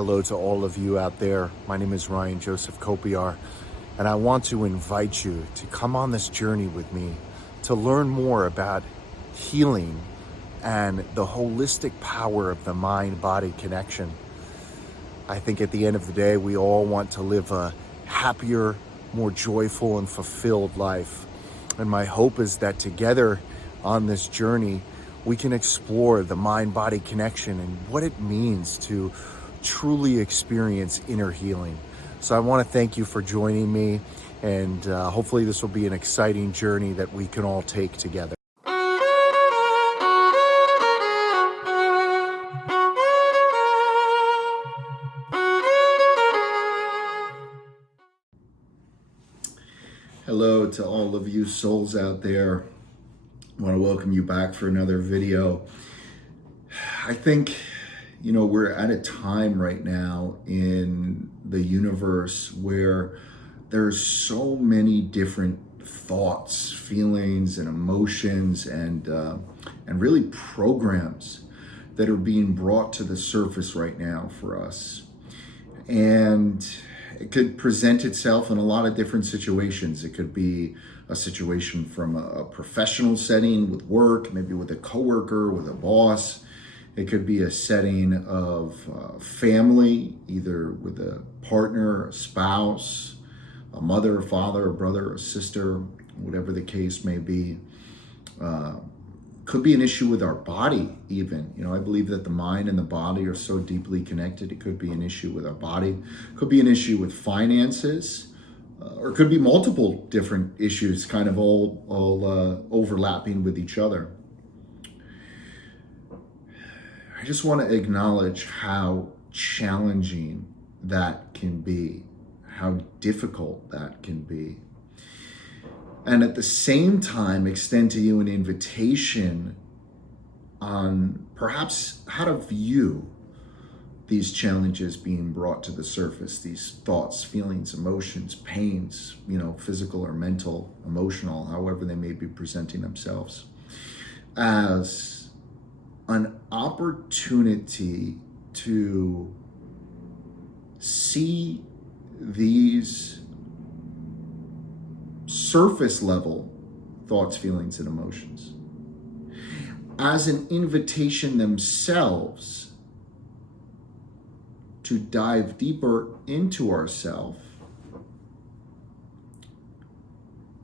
Hello to all of you out there. My name is Ryan Joseph Kopyar, and I want to invite you to come on this journey with me to learn more about healing and the holistic power of the mind-body connection. I think at the end of the day, we all want to live a happier, more joyful and fulfilled life. And my hope is that together on this journey, we can explore the mind-body connection and what it means to truly experience inner healing. So I want to thank you for joining me, and hopefully this will be an exciting journey that we can all take together. Hello to all of you souls out there. I want to welcome you back for another video. I think we're at a time right now in the universe where there's so many different thoughts, feelings, and emotions, and really programs that are being brought to the surface right now for us. And it could present itself in a lot of different situations. It could be a situation from a professional setting with work, maybe with a coworker, with a boss. It could be a setting of family, either with a partner, a spouse, a mother, a father, a brother, a sister, whatever the case may be. Could be an issue with our body even. I believe that the mind and the body are so deeply connected. It could be an issue with our body. Could be an issue with finances. Or it could be multiple different issues kind of all overlapping with each other. I just want to acknowledge how challenging that can be, how difficult that can be. And at the same time, extend to you an invitation on perhaps how to view these challenges being brought to the surface, these thoughts, feelings, emotions, pains, physical or mental, emotional, however they may be presenting themselves, as an opportunity to see these surface level thoughts, feelings, and emotions as an invitation themselves to dive deeper into ourselves,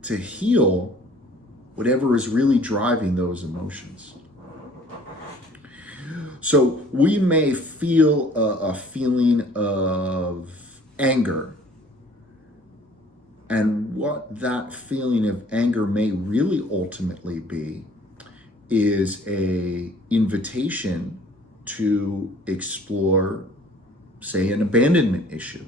to heal whatever is really driving those emotions. So we may feel a feeling of anger, and what that feeling of anger may really ultimately be is an invitation to explore, say, an abandonment issue.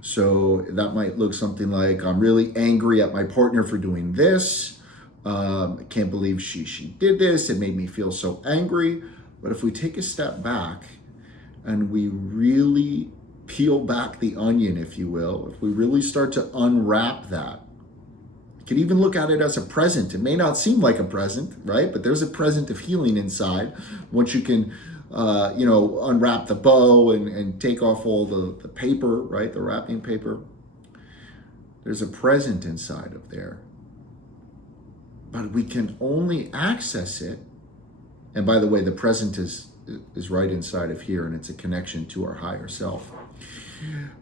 So that might look something like, I'm really angry at my partner for doing this. I can't believe she did this. It made me feel so angry. But if we take a step back and we really peel back the onion, if you will, if we really start to unwrap that, you can even look at it as a present. It may not seem like a present, right? But there's a present of healing inside. Once you can, unwrap the bow and take off all the paper, right? The wrapping paper. There's a present inside of there. But we can only access it. And by the way, the present is right inside of here, and it's a connection to our higher self.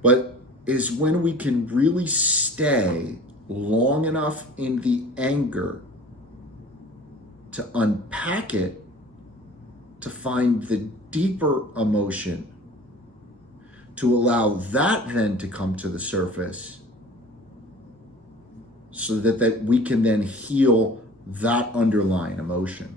But is when we can really stay long enough in the anger to unpack it, to find the deeper emotion, to allow that then to come to the surface, so that we can then heal that underlying emotion.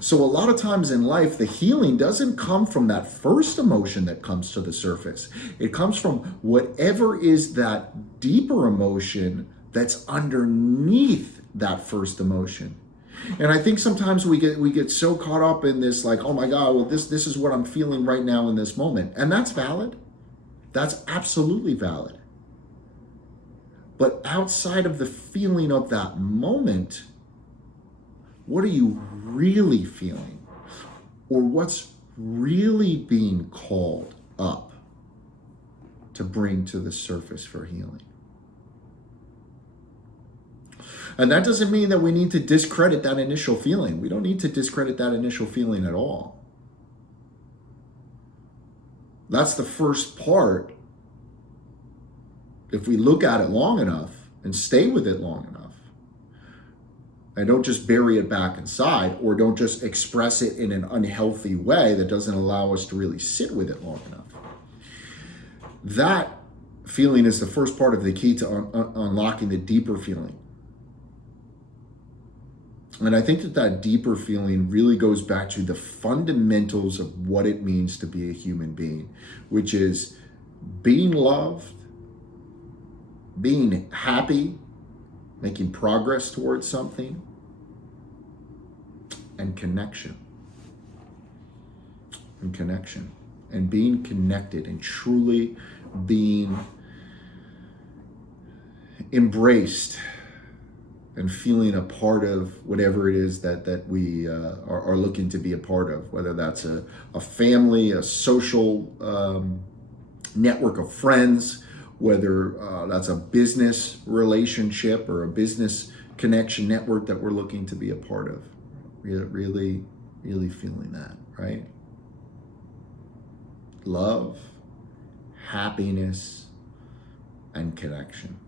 So a lot of times in life, the healing doesn't come from that first emotion that comes to the surface. It comes from whatever is that deeper emotion that's underneath that first emotion. And I think sometimes we get so caught up in this, like, oh my God, well, this is what I'm feeling right now in this moment. And that's valid. That's absolutely valid. But outside of the feeling of that moment, what are you really feeling? Or what's really being called up to bring to the surface for healing. And that doesn't mean that we need to discredit that initial feeling. We don't need to discredit that initial feeling at all. That's the first part. If we look at it long enough and stay with it long enough, and don't just bury it back inside, or don't just express it in an unhealthy way that doesn't allow us to really sit with it long enough. That feeling is the first part of the key to unlocking the deeper feeling. And I think that deeper feeling really goes back to the fundamentals of what it means to be a human being, which is being loved, being happy, making progress towards something, and connection. And being connected and truly being embraced and feeling a part of whatever it is that we are looking to be a part of, whether that's a family, a social network of friends, whether that's a business relationship or a business connection network that we're looking to be a part of. Really, really feeling that, right? Love, happiness, and connection.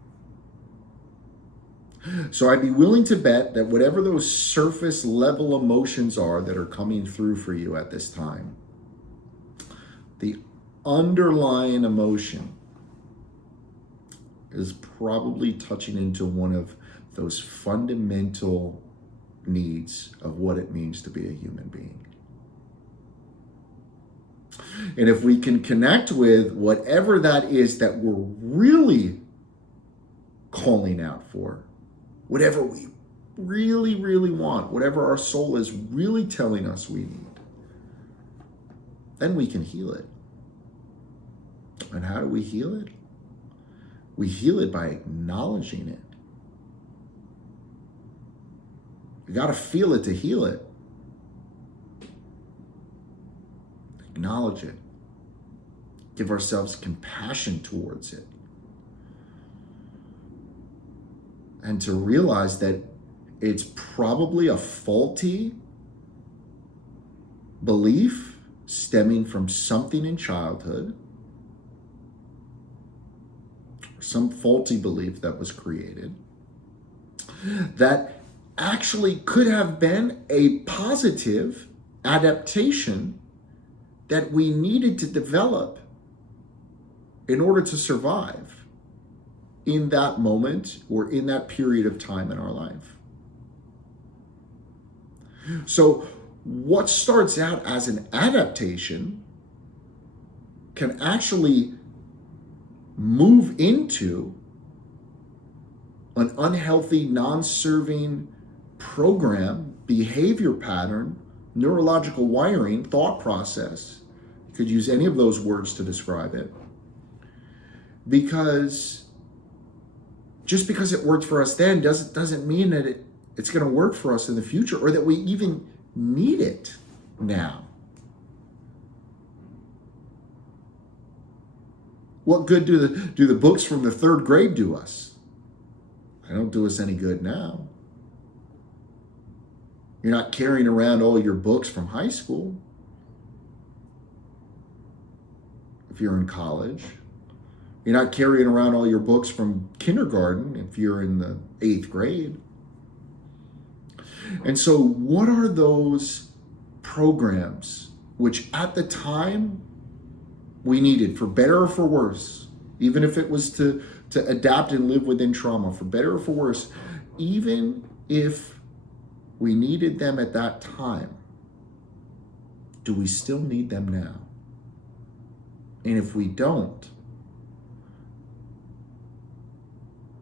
So I'd be willing to bet that whatever those surface level emotions are that are coming through for you at this time, the underlying emotion is probably touching into one of those fundamental needs of what it means to be a human being. And if we can connect with whatever that is that we're really calling out for, whatever we really, really want, whatever our soul is really telling us we need, then we can heal it. And how do we heal it? We heal it by acknowledging it. You got to feel it to heal it. Acknowledge it. Give ourselves compassion towards it. And to realize that it's probably a faulty belief stemming from something in childhood, or some faulty belief that was created, that actually could have been a positive adaptation that we needed to develop in order to survive in that moment or in that period of time in our life. So what starts out as an adaptation can actually move into an unhealthy, non-serving program, behavior pattern, neurological wiring, thought process. You could use any of those words to describe it. Because just because it worked for us then doesn't mean that it's going to work for us in the future, or that we even need it now. What good do the books from the third grade do us? They don't do us any good now. You're not carrying around all your books from high school if you're in college. You're not carrying around all your books from kindergarten if you're in the 8th grade. And so what are those programs which at the time we needed, for better or for worse, even if it was to adapt and live within trauma, for better or for worse, even if we needed them at that time, do we still need them now? And if we don't,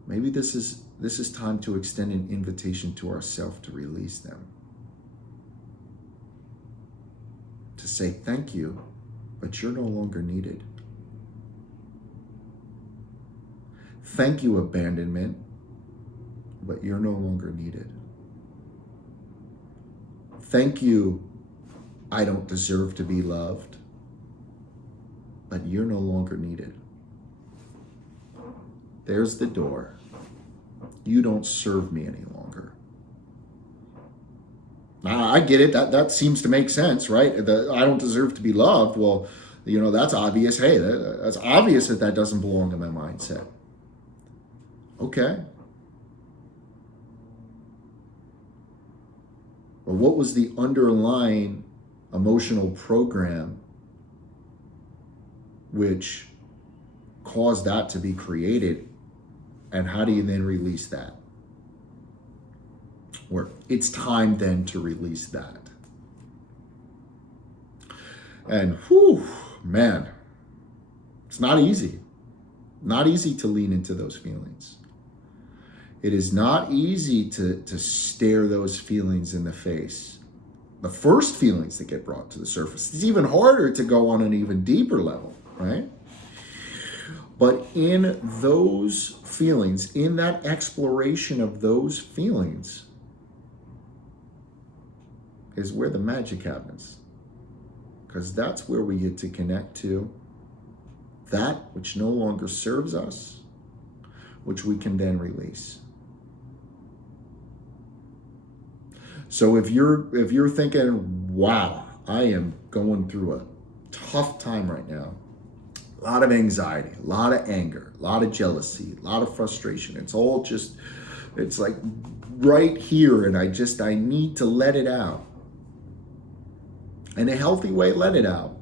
maybe this is time to extend an invitation to ourselves to release them. To say thank you, but you're no longer needed. Thank you, abandonment, but you're no longer needed. Thank you, I don't deserve to be loved, but you're no longer needed. There's the door. You don't serve me any longer. Now, I get it. That seems to make sense, right? I don't deserve to be loved. Well, that's obvious. Hey, that's obvious that doesn't belong in my mindset. Okay. But what was the underlying emotional program which caused that to be created? And how do you then release that? Or it's time then to release that. And whew, man, it's not easy. Not easy to lean into those feelings. It is not easy to stare those feelings in the face. The first feelings that get brought to the surface. It's even harder to go on an even deeper level, right? But in those feelings, in that exploration of those feelings, is where the magic happens. Because that's where we get to connect to that which no longer serves us, which we can then release. So if you're thinking, wow, I am going through a tough time right now, a lot of anxiety, a lot of anger, a lot of jealousy, a lot of frustration. It's like right here, and I need to let it out. In a healthy way, let it out.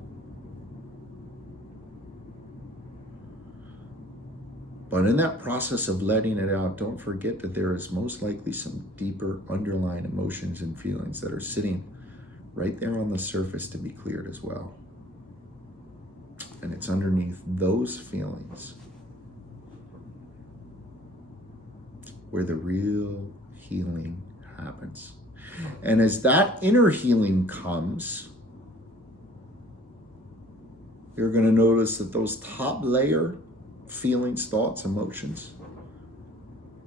But in that process of letting it out, don't forget that there is most likely some deeper underlying emotions and feelings that are sitting right there on the surface to be cleared as well. And it's underneath those feelings where the real healing happens. And as that inner healing comes, you're going to notice that those top layer feelings, thoughts, emotions,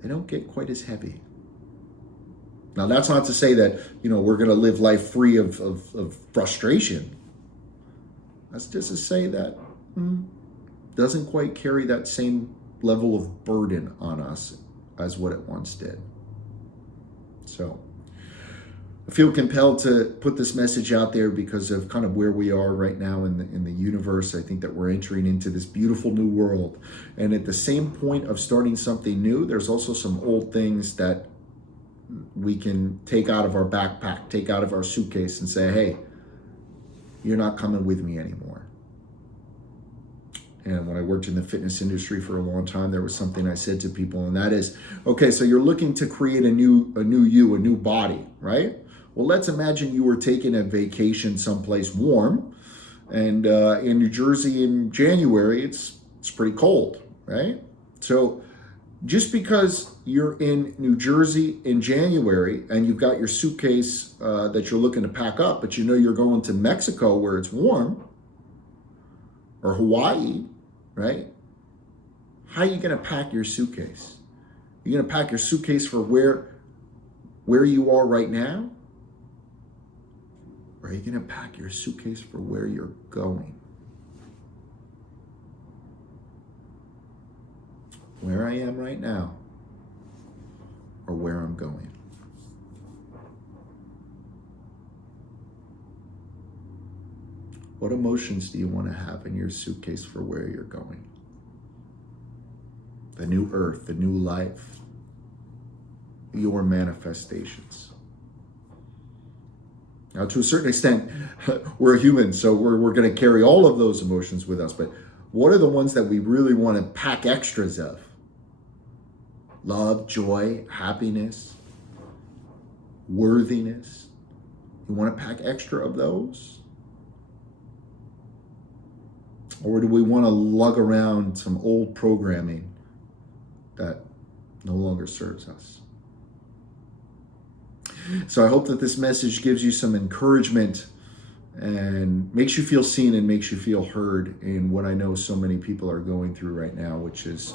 they don't get quite as heavy. Now, that's not to say that, we're going to live life free of frustration. That's just to say that doesn't quite carry that same level of burden on us as what it once did. So I feel compelled to put this message out there because of kind of where we are right now in the universe. I think that we're entering into this beautiful new world. And at the same point of starting something new, there's also some old things that we can take out of our backpack, take out of our suitcase and say, hey, you're not coming with me anymore. And when I worked in the fitness industry for a long time, there was something I said to people, and that is, okay, so you're looking to create a new you, a new body, right? Well, let's imagine you were taking a vacation someplace warm, and in New Jersey in January, it's pretty cold, right? So just because you're in New Jersey in January and you've got your suitcase that you're looking to pack up, but you're going to Mexico where it's warm, or Hawaii, right? How are you going to pack your suitcase? You're going to pack your suitcase for where you are right now? Or are you going to pack your suitcase for where you're going? Where I am right now, or where I'm going? What emotions do you want to have in your suitcase for where you're going? The new earth, the new life, your manifestations. Now, to a certain extent, we're human, so we're going to carry all of those emotions with us. But what are the ones that we really want to pack extras of? Love, joy, happiness, worthiness. You want to pack extra of those? Or do we want to lug around some old programming that no longer serves us? So I hope that this message gives you some encouragement and makes you feel seen and makes you feel heard in what I know so many people are going through right now, which is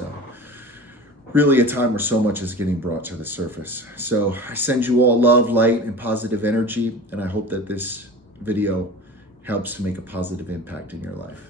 really a time where so much is getting brought to the surface. So I send you all love, light, and positive energy, and I hope that this video helps to make a positive impact in your life.